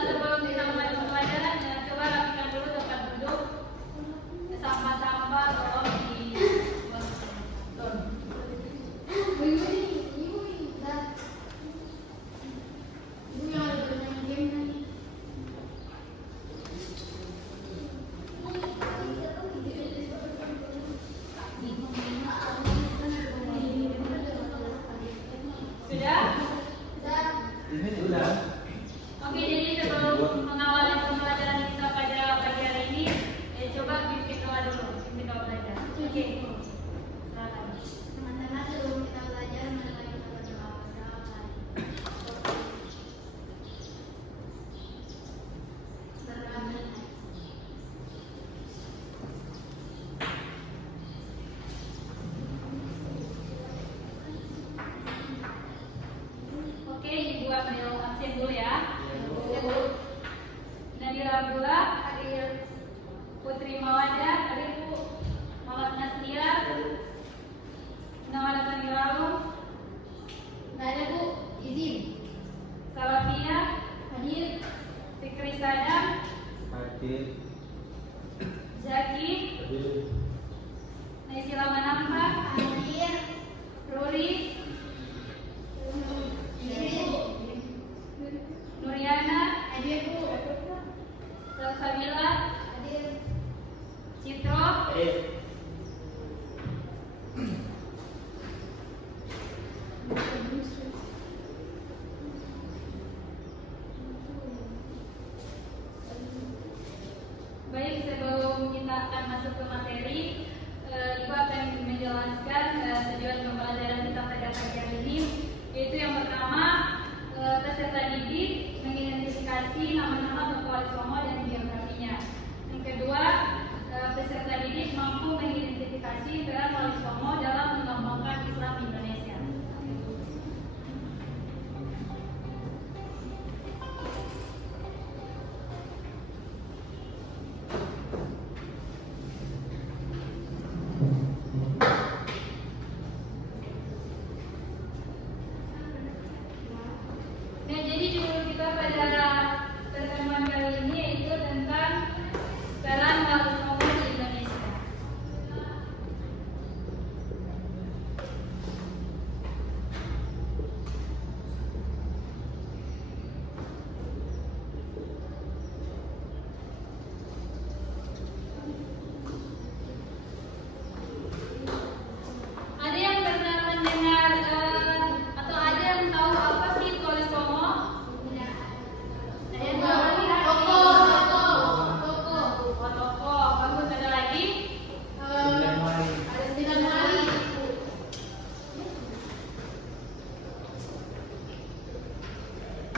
Sebelum kita mulai pembelajaran, coba rapikan dulu tempat duduk. Sampah-sampah tolong dibuang. Sudah? Oke, jadi sebelum mengawali pembelajaran kita pada pagi hari ini, coba bimbing doa dulu, bimbing doa belajar. Oke. Silakan. Teman-teman, sebelum kita belajar, mari kita berdoa. Oke, Ibu ambil absen dulu ya. Nadira Abdullah, hadir. Putri Mawada, hadir Bu. Malat Nastia, Nawala Saniralu, Nggak ada, Bu. Izin. Salafia, hadir. Fikri Sadam, Hadir. Zaki, Naisila Manampa, Hadir. Ruri, Nuriana, Hadir, Bu. Salsabila, Hadir. Citro, Baik, sebelum kita akan masuk ke materi, Ibu akan menjelaskan tujuan pembelajaran kita pada pagi hari ini, yaitu yang pertama, peserta didik mengidentifikasi nama-nama tokoh Wali dan biografinya. Yang kedua, peserta didik mampu mengidentifikasi peran Wali Songo dalam mengembangkan Islam Indonesia. Nah, jadi judul kita pada pertemuan kali ini yaitu tentang peran Wali Songo di Indonesia. Ada yang pernah mendengar atau ada yang tahu apa sih Wali Songo? Ada yang tahu? Toko. Bagus, ada lagi? Ada 9 wali.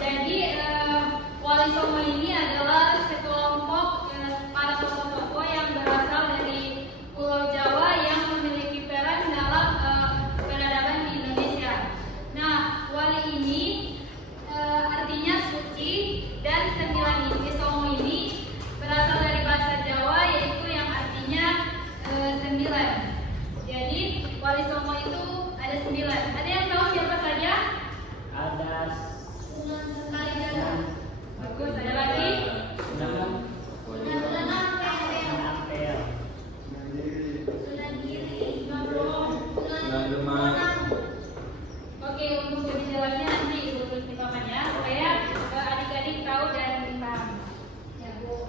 Jadi Wali Songo ini adalah sekelompok para tokoh-tokoh yang berasal dari Pulau Jawa yang memiliki peran dalam peradaban di Indonesia. Nah, wali ini artinya suci, dan 9 ini Songo ini berasal dari bahasa Jawa yaitu yang artinya 9. Jadi Wali Songo itu ada 9. Ada yang tahu siapa saja? Sunan Kalijaga. Bagus, ada lagi? Sunan Ampel. Sunan Giri. Sunan Demak. Oke, untuk lebih jelasnya nanti Ibu tulis di papan ya, supaya adik-adik tahu dan paham. Ya, Bu.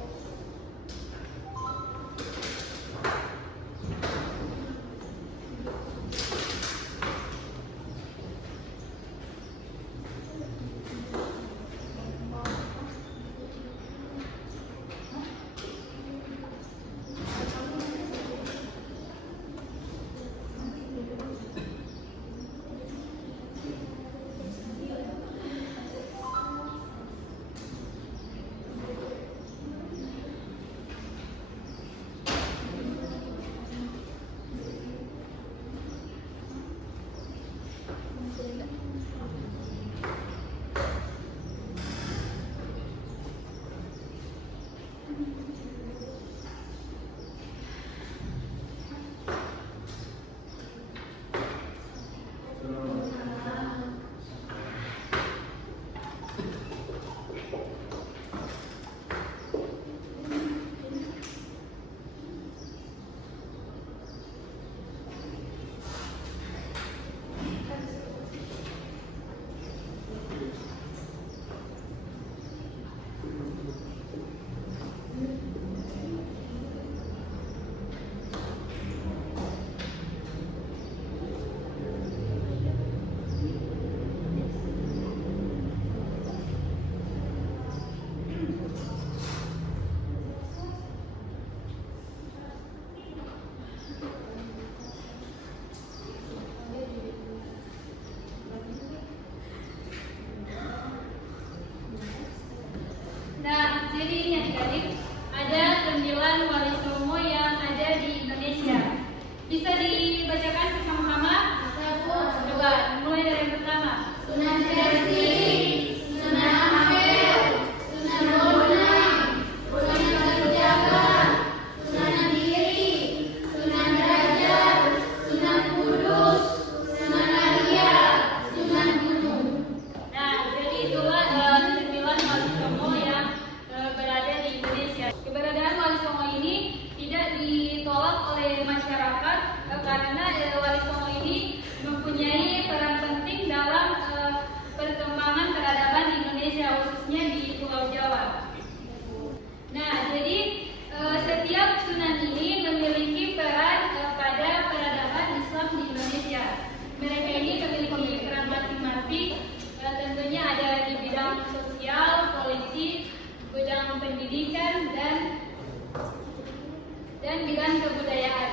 kebudayaan.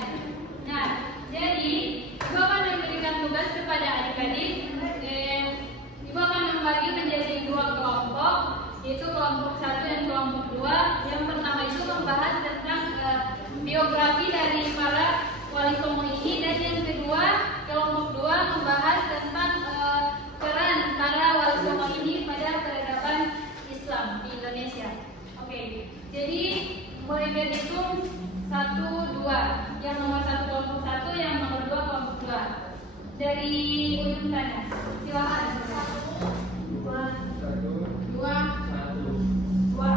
Nah, jadi Ibu akan memberikan tugas kepada adik-adik. Ibu akan membagi menjadi dua kelompok, yaitu kelompok 1 dan kelompok 2. Yang pertama itu membahas tentang biografi dari para wali songo ini, dan yang kedua kelompok 2 membahas tentang peran para wali songo ini pada peradaban Islam di Indonesia. Oke, jadi mulai dari itu 1, 2. Yang nomor 1 kelompok 1, yang nomor 2 kelompok 2. Dari ujung sana, silakan. 2, 2, 2.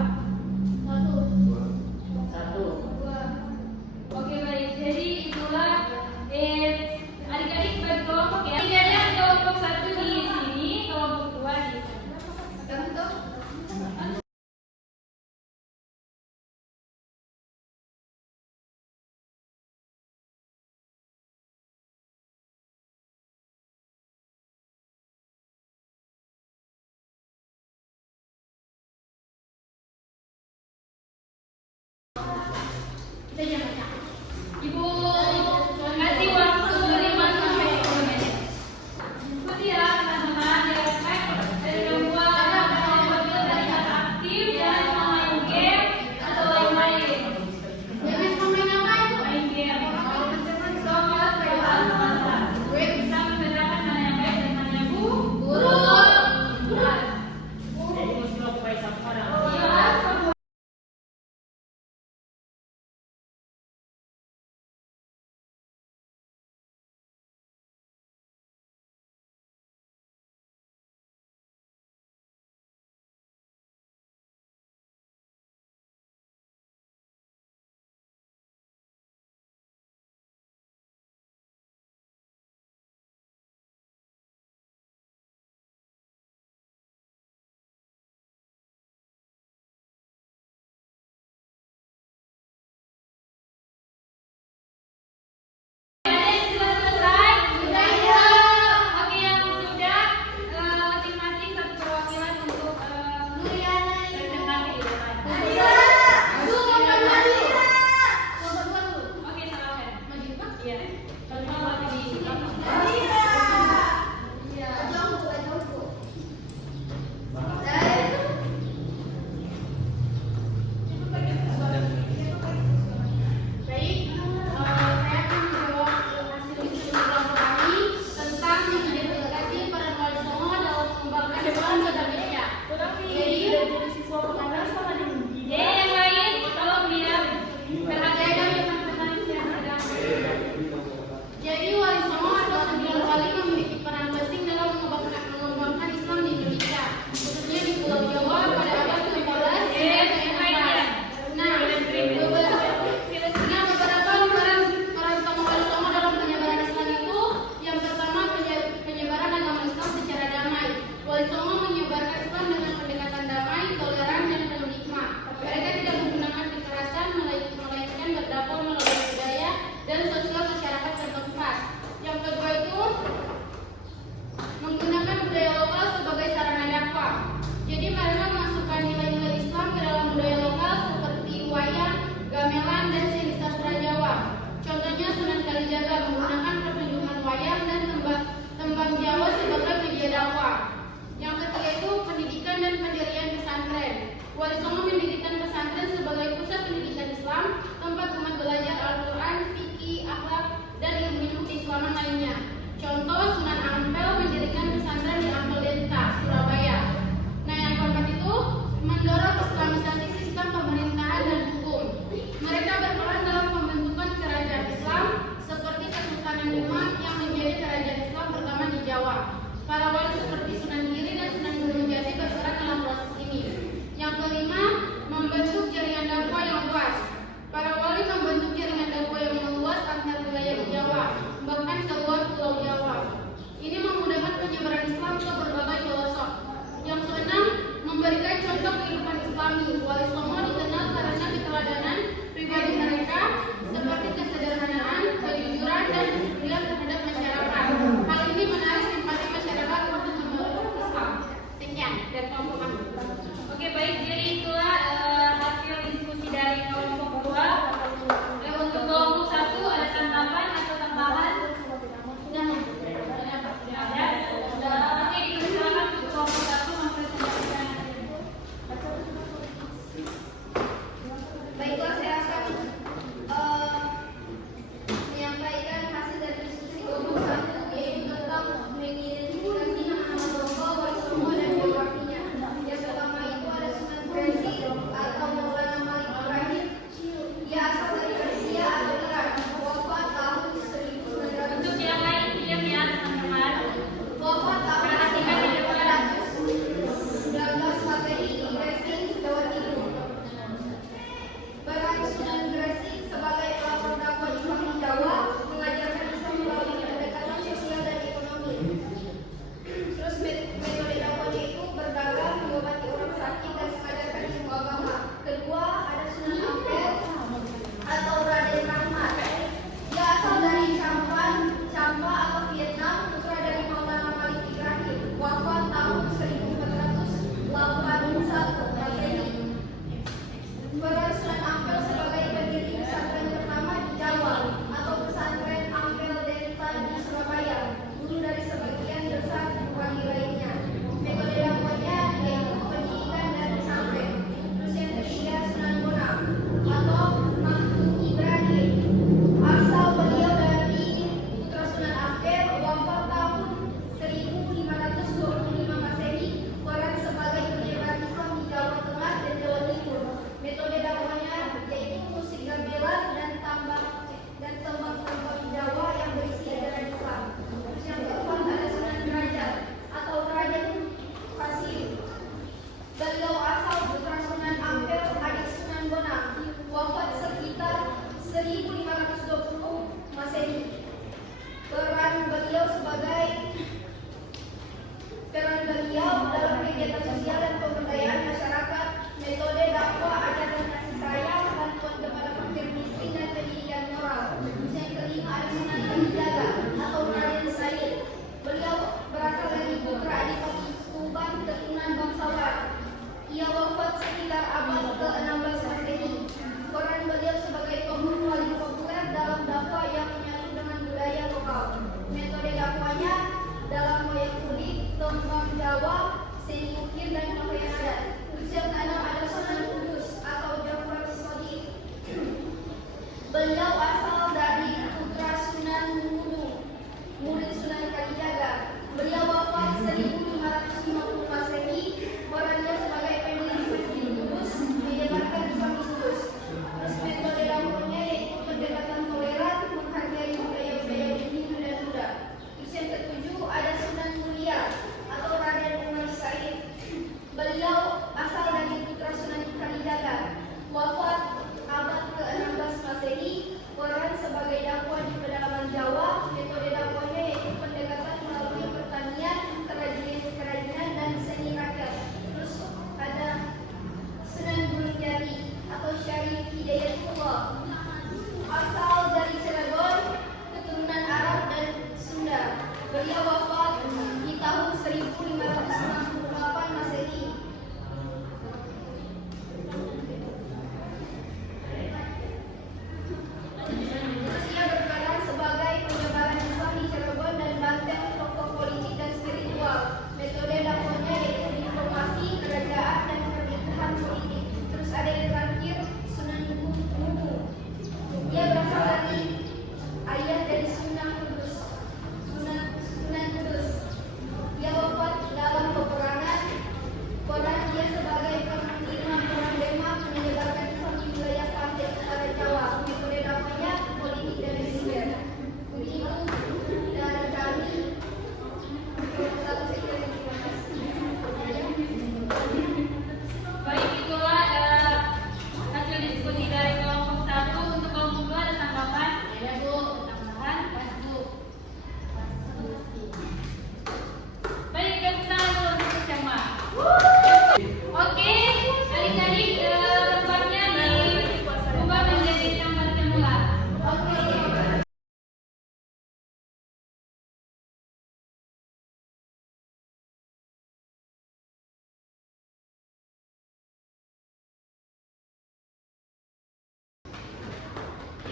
Oke, baik. Jadi itulah adik-adik bagi kelompok ya. Tidak ada kelompok 1 di sini, kelompok 2 di sana.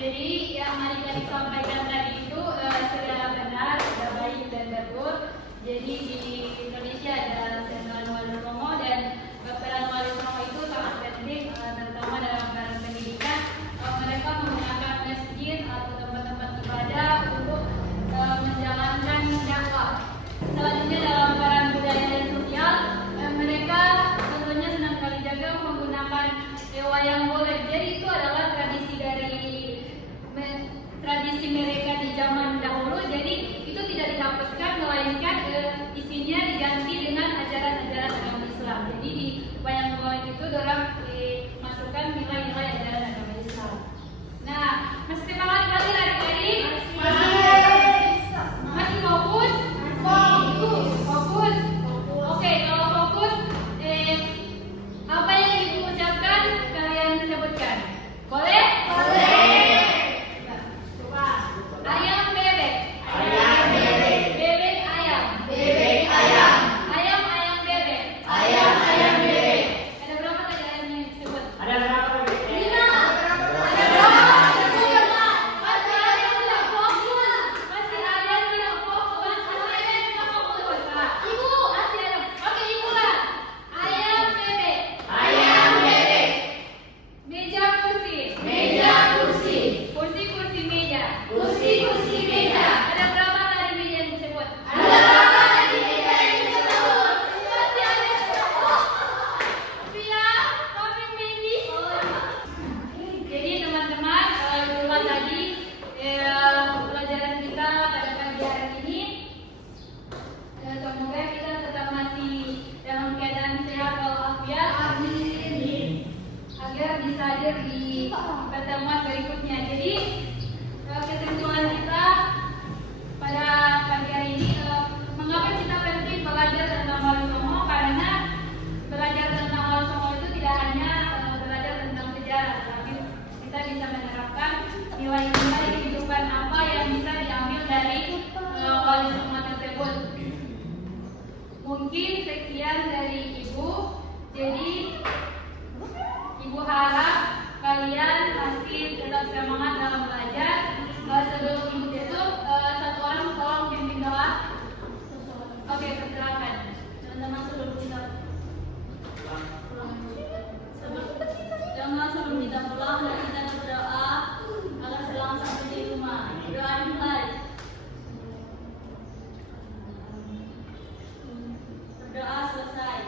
Jadi yang adik-adik sampaikan tadi itu segala benar, sudah baik dan betul. Jadi di Indonesia ada Sentuhan Wali Songo dan peran Wali Songo itu sangat penting, terutama dalam peran pendidikan. Mereka menggunakan masjid atau tempat-tempat ibadah untuk menjalankan dakwah. Selanjutnya dalam peran budaya dan sosial, mereka tentunya senang kali jaga menggunakan wayang golek. Jadi itu adalah tradisi mereka di zaman dahulu. Jadi itu tidak dihapuskan, melainkan isinya diganti dengan ajaran-ajaran agama Islam. Jadi di wayang golek itu dorang dimasukkan nilai-nilai ajaran agama Islam. Nah, masih semangat kali adik-adik? Masih fokus? Fokus. Oke, kalau fokus, apa yang ibu ucapkan kalian sebutkan? Boleh? Ayam bebek. Bebek ayam. Ayam bebek. Ada berapa tadi ayam yang disebut? Ada berapa bebek? 5. Ada berapa? 10. Masih ada yang tidak fokus. Nah, ibu masih ada. Oke, ibu lah. Ayam bebek. Meja kursi. Kursi meja. Ada berapa tadi meja yang disebut? Masih ada yang disebut. Pia, topping baby. Jadi teman-teman, itulah tadi pelajaran kita pada pagi hari ini. Semoga kita tetap masih dalam keadaan sehat walafiat. Agar bisa hadir di pertemuan berikutnya. Jadi kesimpulan kita pada pagi hari ini, mengapa kita penting belajar tentang Wali Songo? Karena belajar tentang Wali Songo itu tidak hanya belajar tentang sejarah, tapi kita bisa menerapkan nilai-nilai kehidupan apa yang bisa diambil dari Wali Songo tersebut. Mungkin sekian dari ibu. Jadi ibu harap kalian masih tetap semangat dalam belajar. Sebelum ibu tutup, satu orang tolong pimpin doa. Oke, persilakan. Teman-teman sebelum kita pulang, kita berdoa agar selamat sampai di rumah. Doa dimulai. Berdoa selesai.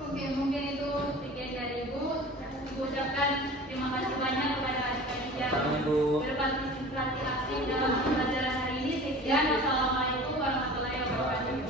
Oke, mungkin itu sekian dari ibu. Ibu ucapkan terima kasih banyak kepada adik-adik yang berpartisipasi aktif dalam pembelajaran hari ini. Sekian, wassalamualaikum warahmatullahi wabarakatuh.